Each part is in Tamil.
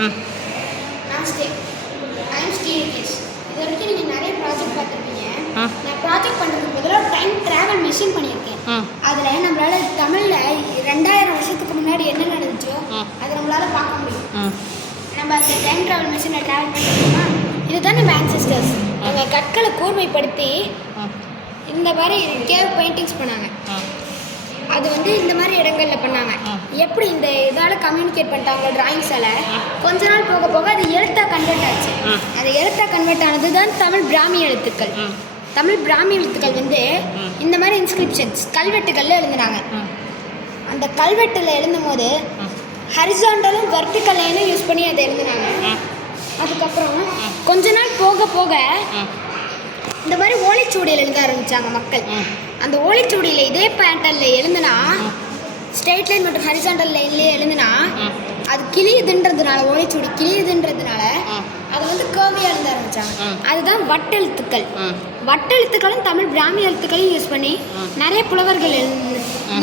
நான் ஐம் ஸ்ரீனிகேஷ். இது வரைக்கும் நீங்கள் நிறைய ப்ராஜெக்ட் பார்த்துருப்பீங்க. நான் ப்ராஜெக்ட் பண்ணுறதுக்கு பதிலாக டைம் ட்ராவல் மிஷின் பண்ணியிருக்கேன். அதில் நம்மளால் தமிழில் 2000 வருஷத்துக்கு முன்னாடி என்ன நடந்துச்சோ அதை நம்மளால் பார்க்க முடியும். நம்ம அந்த டைம் ட்ராவல் மிஷினை ட்ராவல் பண்ணிட்டோம்னா இதுதான் நம்ம ஆன்செஸ்டர்ஸ். அவங்க கற்களை கூர்மைப்படுத்தி இந்த மாதிரி கேவ் பெயிண்டிங்ஸ் பண்ணாங்க. அது வந்து இந்த மாதிரி இடங்களில் பண்ணாங்க. எப்படி இந்த இதால் கம்யூனிகேட் பண்ணிட்டாங்க டிராயிங்ஸால். கொஞ்ச நாள் போக போக அது எழுத்தாக கன்வெர்ட் ஆச்சு. அது எழுத்தாக கன்வெர்ட் ஆனது தான் தமிழ் பிராமி எழுத்துக்கள். தமிழ் பிராமி எழுத்துக்கள் வந்து இந்த மாதிரி இன்ஸ்கிரிப்ஷன்ஸ் கல்வெட்டுகளில் எழுதுனாங்க. அந்த கல்வெட்டில் எழுதும் போது ஹரிசாண்டலும் வெர்டிக்கல் லைனும் யூஸ் பண்ணி அதை எழுதுனாங்க. அதுக்கப்புறம் கொஞ்ச நாள் போக போக இந்த மாதிரி ஓலைச்சுவடியில் எழுத ஆரம்பித்தாங்க மக்கள். அந்த ஓலைச்சுவடியில் இதே பேட்டர்னில் எழுதுனா ஸ்ட்ரெயிட் லைன் மற்றும் ஹரிசாண்டல் லைன்லேயே எழுதுனா அது கிளியுதுன்றதுனால ஓலைச்சுவடி கிளியுதுன்றதுனால அதை வந்து கேர்வியாக எழுத ஆரம்பித்தாங்க. அதுதான் வட்டெழுத்துக்கள். வட்டெழுத்துக்களும் தமிழ் பிராமி எழுத்துக்களையும் யூஸ் பண்ணி நிறைய புலவர்கள்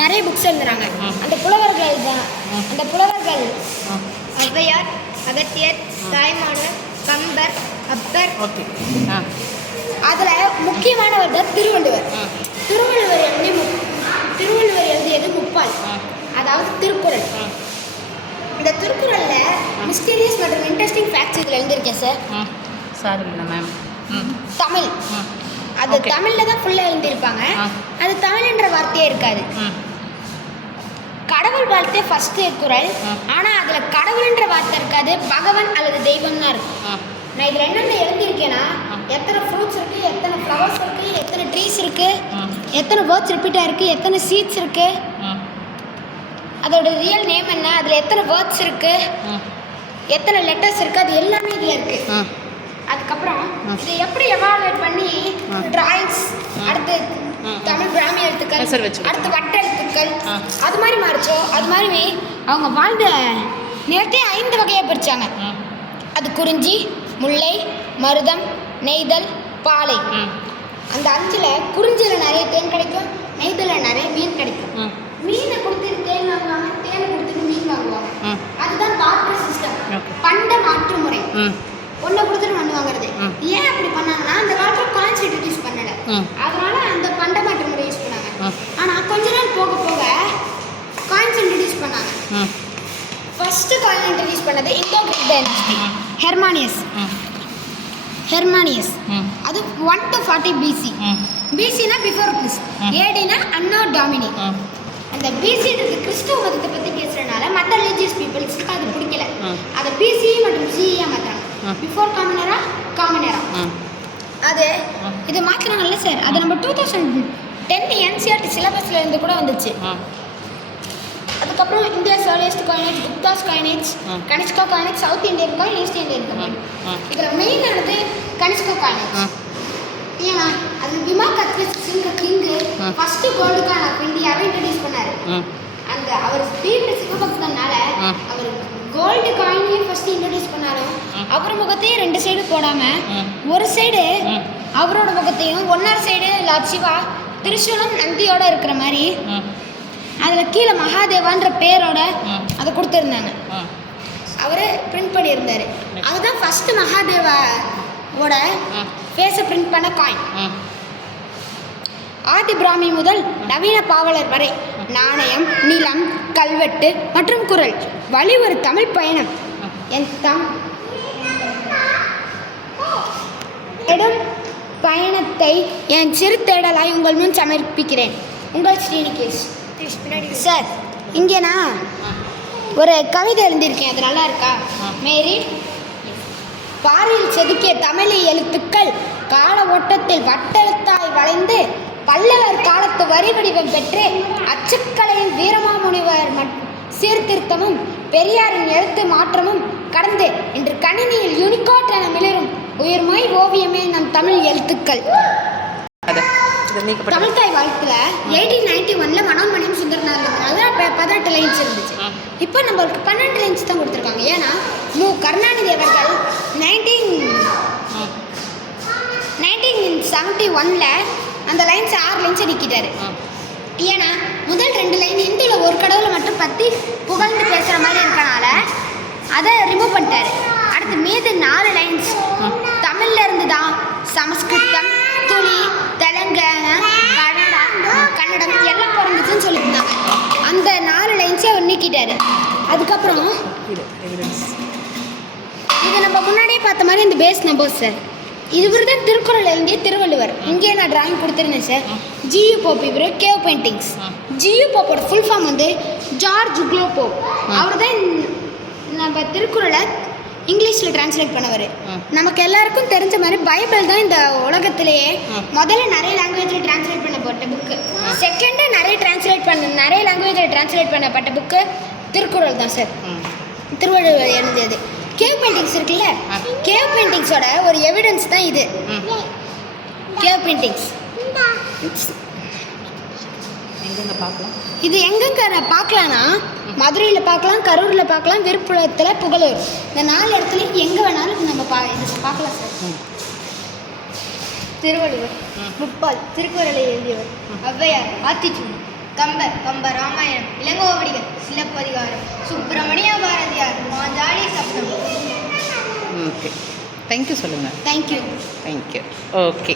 நிறைய புக்ஸ் எழுதுறாங்க. அந்த புலவர்கள் ஔவையார், அகத்தியர், தாய்மானவர், கம்பர், அப்பர். அதில் முக்கியமானவர் தான் திருவள்ளுவர். திருவள்ளுவர் எழுதியது முப்பால், அதாவது திருக்குறள். இந்த திருக்குறளில் மிஸ்டீரியஸ் மற்றும் இன்ட்ரெஸ்டிங் ஃபேக்ட்ஸ் இதில் எழுதியிருக்கேன் சார். மேம் தமிழ் அது தமிழில் தான் ஃபுல்லாக எழுதியிருப்பாங்க. அது தமிழ்ன்ற வார்த்தையே இருக்காது. கடவுள் வார்த்தை ஃபஸ்ட்டு குறள். ஆனால் அதில் கடவுள்ன்ற வார்த்தை இருக்காது, பகவான் அல்லது தெய்வம் தான் இருக்கும். நான் இதில் என்னென்ன எழுதியிருக்கேன்னா எத்தனை ஃப்ரூட்ஸ் இருக்குது, எத்தனை ஃப்ளவர்ஸ் இருக்குது, எத்தனை ட்ரீஸ் இருக்குது, எத்தனை வேர்ட்ஸ் ரிப்பீட்டாக இருக்குது, எத்தனை சீட்ஸ் இருக்குது, அதோட ரியல் நேம் என்ன, அதில் எத்தனை வேர்ட்ஸ் இருக்குது, எத்தனை லெட்டர்ஸ் இருக்குது, அது எல்லாமே இதில் இருக்குது. அதுக்கப்புறம் இதை எப்படி எவாலுவேட் பண்ணி டிராயிங்ஸ், அடுத்து தமிழ் பிராமி எழுத்துக்கள், அடுத்து வட்ட எழுத்துக்கள் அது மாதிரி மாறிச்சோ அது மாதிரி அவங்க வாழ்ந்த நேரத்தை 5 வகையாக பிரித்தாங்க. அது குறிஞ்சி, முல்லை, மருதம், நெய்தல், பாலை. அந்த 5ல் குறிஞ்சியில் நிறைய தேன் கிடைக்கும், நெய்தலில் நிறைய மீன் கிடைக்கும். மீனை கொடுத்துட்டு தேன் வாங்குவாங்க, தேனை கொடுத்துட்டு மீன் வாங்குவாங்க. அதுதான் பார்ட்டர் சிஸ்டம், பண்ட மாற்று முறை. ஒன்றை கொடுத்துட்டு ஒன்று வாங்குறது. ஏன் அப்படி பண்ணாங்கன்னா அந்த காலத்தில் காயின்ஸ் இன்ட்ரடியூஸ் பண்ணலை, அதனால அந்த பண்ட மாற்று முறை யூஸ் பண்ணாங்க. ஆனால் கொஞ்ச நாள் போக போக காயின்ஸ் இன்ட்ரடியூஸ் பண்ணாங்க. ஃபர்ஸ்ட் காயின் இன்ட்ரடியூஸ் பண்ணது இந்தோ கிரீக் டைனஸ்டி, ஹெர்மானியஸ். அது 1 to 40 பிசி. பிசினா before Christ, ஏடினா அன்னோ டாமினி. அந்த பிசின்றது கிறிஸ்துவ மதத்தை பற்றி பேசுகிறனால மற்ற ரிலீஜியஸ் பீப்புள்ஸ்க்கு அது பிடிக்கல. அதை பிசி மற்றும் சிஇயாக மாற்றுறாங்க. Before common era. அது இது மாற்றினாங்கல்ல சார், அது நம்ம 2010 என்சிஆர்டி சிலபஸில் இருந்து கூட வந்துச்சு. அதுக்கப்புறம் India's earliest coinage, Guptas coinage, Kanishka coinage, South Indian coin, East Indian coin. இதில் மெயினானது கனிஷ்கா காயினேஜ். ஏன்னா அது விமா கத்வசிங்க கிங்கு ஃபஸ்ட்டு கோல்டுக்கான இந்தியாவை இன்ட்ரடியூஸ் பண்ணார். அந்த அவர் தீவிர சிவபக்தனால அவர் கோல்டு காயினையும் ஃபஸ்ட்டு இன்ட்ரடியூஸ் பண்ணாலும் அவர் முகத்தையும் 2 சைடு போடாமல் ஒரு சைடு அவரோட முகத்தையும் ஒன்னார் சைடு லார்ட் சிவா திரிசூலம் நந்தியோட இருக்கிற மாதிரி அதில் கீழே மகாதேவான்ற பேரோட அதை கொடுத்துருந்தாங்க. அவர் பிரிண்ட் பண்ணியிருந்தார். அதுதான் ஃபஸ்ட்டு மகாதேவாவோட ஃபேஸை பிரிண்ட் பண்ண காயின். ஆதி பிராமி முதல் நவீன பாவலர் வரை நாணயம், நிலம், கல்வெட்டு மற்றும் குறள் வழி ஒரு தமிழ் பயணம். பயணத்தை என் சிறு தேடலாய் உங்கள் முன் சமர்ப்பிக்கிறேன். உங்கள் ஸ்ரீனிகேஷ். சார், இங்கே நான் ஒரு கவிதை எழுதியிருக்கேன், அது நல்லா இருக்கா? மேரி பாரில் செதுக்கிய தமிழை எழுத்துக்கள் கால ஓட்டத்தில் வட்டெழுத்தாய் வளைந்து பல்லவர் காலத்து வரி வடிவம் பெற்று அச்சுக்கலையின் வீரமாமுனிவர் சீர்திருத்தமும் பெரியாரின் எழுத்து மாற்றமும் கடந்து இன்று கணினியில் யூனிகாட் என மிளரும் உயிர்மை ஓவியமே நம் தமிழ் எழுத்துக்கள். தமிழ்தாய் வாழ்த்துல 1891 மனோன்மணியம் சுந்தரனார் இருந்ததுனால 18 லைன்ஸ் இருந்துச்சு. இப்போ நம்மளுக்கு 12 லைன்ஸ் தான் கொடுத்துருக்காங்க. ஏன்னா கருணாநிதி அவர்கள் 1971 அந்த லைன்ஸ் 6 லைன்ஸை நிற்கிட்டாரு. ஏன்னா முதல் 2 லைன் இந்துல ஒரு கடவுளை மட்டும் பற்றி புகழ்ந்து பேசுகிற மாதிரி இருக்கனால அதை ரிமூவ் பண்ணிட்டாரு. நீக்கிட்டாரு. அதுக்கப்புறம் இது எவிடன்ஸ். இது நம்ம முன்னாடியே பார்த்த மாதிரி இந்த பேஸ் நம்பர்ஸ் சார். இவர் தான் திருக்குறள் எழுதிய திருவள்ளுவர். இங்கே நான் டிராயிங் கொடுத்துருந்தேன் சார். ஜியு போப் இவர் கேவ் பெயிண்டிங்ஸ். ஜியு போப்போட ஃபுல் ஃபார்ம் வந்து ஜார்ஜ் குளோ போப். அவர் தான் நம்ம திருக்குறளை இங்கிலீஷில் டிரான்ஸ்லேட் பண்ணவர். நமக்கு எல்லாருக்கும் தெரிஞ்ச மாதிரி பைபிள் தான் இந்த உலகத்திலேயே முதல்ல நிறைய லாங்குவேஜில் டிரான்ஸ்லேட் பண்ணப்பட்ட புக்கு. செகண்டாக நிறைய லாங்குவேஜில் டிரான்ஸ்லேட் பண்ணப்பட்ட புக்கு திருக்குறள் தான் சார். திருவள்ளுவர் எழுதியது. கேவ் பெயிண்டிங்ஸ் இருக்குல்ல, கேவ் பெயிண்டிங்ஸோட ஒரு எவிடன்ஸ் தான் இது. கேவ் பெயிண்டிங்ஸ் எங்கெங்க பார்க்கலாம்? இது எங்கெங்க பார்க்கலான்னா மதுரையில் பார்க்கலாம், கரூரில் பார்க்கலாம், விழுப்புரத்தில், புகழூர். இந்த 4 இடத்துலையும் எங்கே வேணாலும் நம்ம இது பார்க்கலாம் சார். திருவள்ளுவர், முப்பால் திருக்குறளை எழுதியவர், ஔவையார், ஆத்திச்சூடி, கம்பர் ராமாயணம், இளங்கோவடிகள், சிலப்பதிகாரம், சுப்பிரமணிய பாரதியார், பாஞ்சாலி சப்தம். ஓகே, தேங்க்யூ சொல்லுங்கள். தேங்க்யூ. தேங்க்யூ. ஓகே.